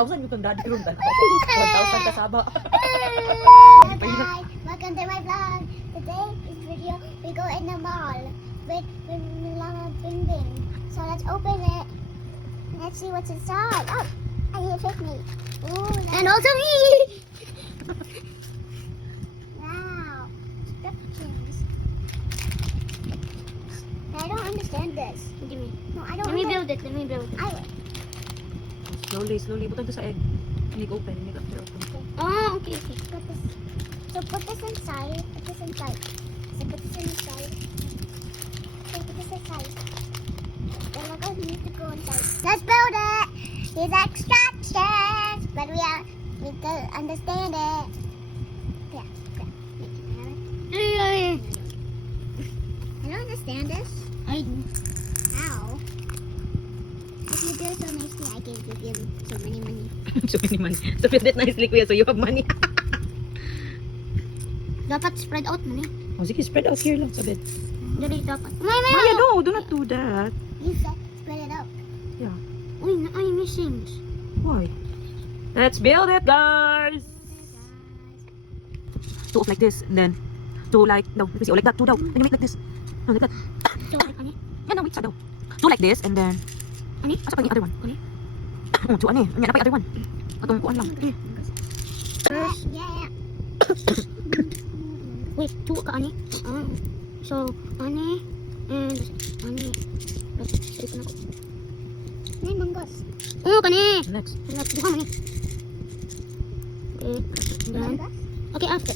1,000 yung daddy ron. 1,000 kasaba. Hello guys, welcome to my vlog. Today, this video, we go in the mall with Milana Bing Bing. So let's open it. Let's see what's inside. Oh, I need a picnic. Ooh, and also me. Wow, instructions. I don't understand this. Give me. No, I don't. Let me build it. Let me build it. I will. Slowly. Butan to sa egg. Make open. After open. Oh, okay. Put this. So put this inside. Put this inside. So put this inside. So put this inside. Then we're going to need to go inside. Let's build it. These instructions, but we don't understand it. Yeah. I don't understand this. I do. How? If you do it so nicely, I can give you so many money. So many money. So build it nicely, kuya. So you have money. Dapat spread out mo na. Oh, sige, spread out here lang sa bed. Dali dapat. Maya, no, do not do that. You said spread it out. Yeah. Uy, I'm missing. Why? Let's build it, guys. Two like this, and then two like no, let me see. Oh, like that. Two down. Then you make like this. No, like that. So, ano? Yeah, no, wait, sa daw. Two like this, and then Ano? asa pa yung other one? Ano? Oh, two ani. Ano na pa yung other one? Atong kuan lang. Eh. First, Yeah. wait, two ka ani? So, ani, and ani. Sorry na ko. May mangoes. Oh, kani. Next. Buka mo ni. Okay. Then, Mangoes? okay, after.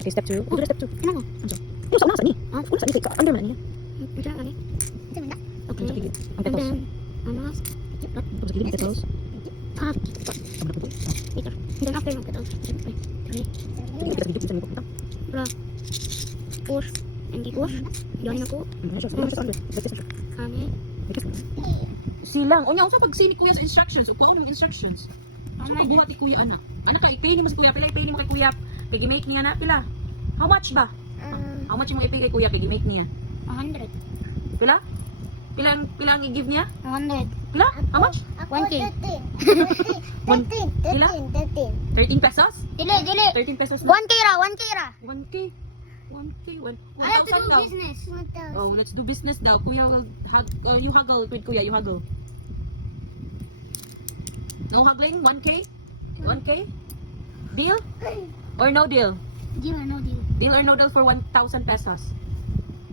Okay, step 2. Oh, step 2. Ano ko? Yung sa una sa ni. Ah, Una sa ni kay under man niya. Ito ani. Ito muna. Okay. Ang And petals. then, ano? Tapos sa gilid yung petals. Ah, Ang napupo. later. And then after yung petals. Okay. Three. Yung petals gidyo sa ni ko. Bra. Push. And di push. Diyan ako. Ano siya? Ano siya? Like this siya. Kani. Silang. O nya unsa pag sini kuya sa instructions? Kuha mo yung instructions. So pagbuhat ni kuya ana. Ana ka i-pay ni mo sa kuya, pila i-pay ni mo kay kuya. Kay gi-make niya na pila. How much ba? How much mo i-pay kay kuya kay gi-make niya? 100. Pila? Pila ang i-give niya? 100. Pila? How much? Ako 1K. 13 13 pesos? Dili. 13 pesos na. 1K ra. 1K. 1K. I have to 1,000 do daw. business. Oh, let's do business daw. Kuya, you haggle with kuya, you haggle. No haggling? 1K? 1K? Deal? Or no deal? Deal or no deal? Deal or no deal for 1,000 pesos?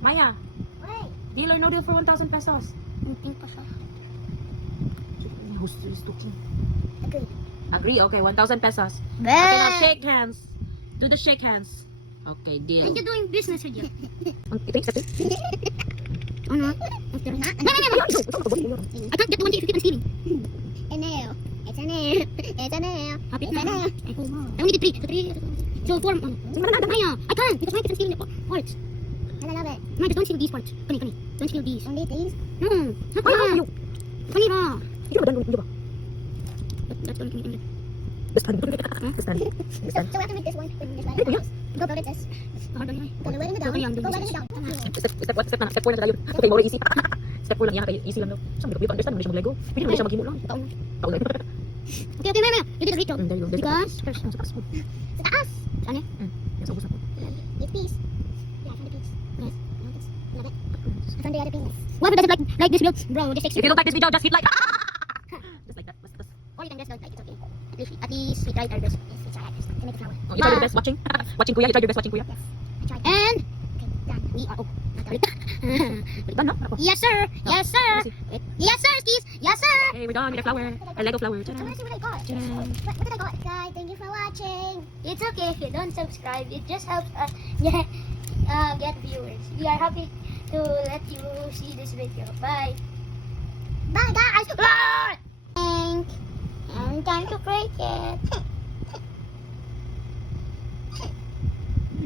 Maya, Wait. deal or no deal for 1,000 pesos? Hindi pa siya. Who's talking? Agree. Agree? Okay, 1,000 pesos. Okay, now shake hands. Do the shake hands. Okay, deal. Are you doing business with you? Ito yung Ano? After na? No. I can't get the 1K if you keep on stealing. A nail. It's a nail. It's a nail. Kapit It's a na. nail. I only did 3. So 3. So 4. Maya, I can't because I keep on stealing the parts. I love it. Maya, don't steal these parts. Kani. Don't steal these. Only these. No. Kani. Kani ra. Hindi ba? Hindi ba? That's going to be Best hand. Best hand. Best hand. So we have to make this one. This one. Go build it this. hard on Go right in the down. Okay, Go right in the down. Step 1 na. Step 4 na tayo. Okay, more easy. Step 4 lang yan. Kaya easy lang daw. Saan mo understand? Hindi siya mag-lego. Pwede mo siya mag-himo lang. Kaulay. Okay, Maya. You did a great job. There you go. Because first, Sa taas. ano? Yes, ubos na po. Your piece. Yeah, I found a piece. Yes. Love it. I found the other piece. Why does it like this build? Bro, just If you don't like this video, just hit like. Just like that. or you can just don't like it's okay. At least we tried our best. Yes, we tried to make a flower. Oh, you tried your best watching? Watching kuya. You tried your best watching kuya? Yes, I tried. And Okay, done. we are We're done, no? Yes sir! Yes sir! Yes sir, skis! Yes sir! Okay, we're done with the flower. A Lego flower. I want to see what I got. Ta-da. What did I got? Guys, thank you for watching. It's okay if you don't subscribe. It just helps us get viewers. We are happy to let you see this video. Bye. Bye, guys. Thank. And time to break it.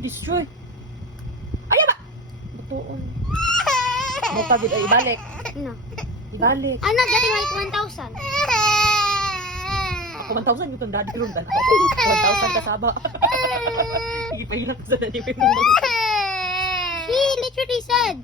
Destroy. Ayaw ba? Butuon. Buka gud ay ibalik. No. Ibalik. I'm not getting like 1,000. Ako 1,000 yung daddy ron. 1,000 kasaba. Sige, pahinap sa daddy mo. He literally said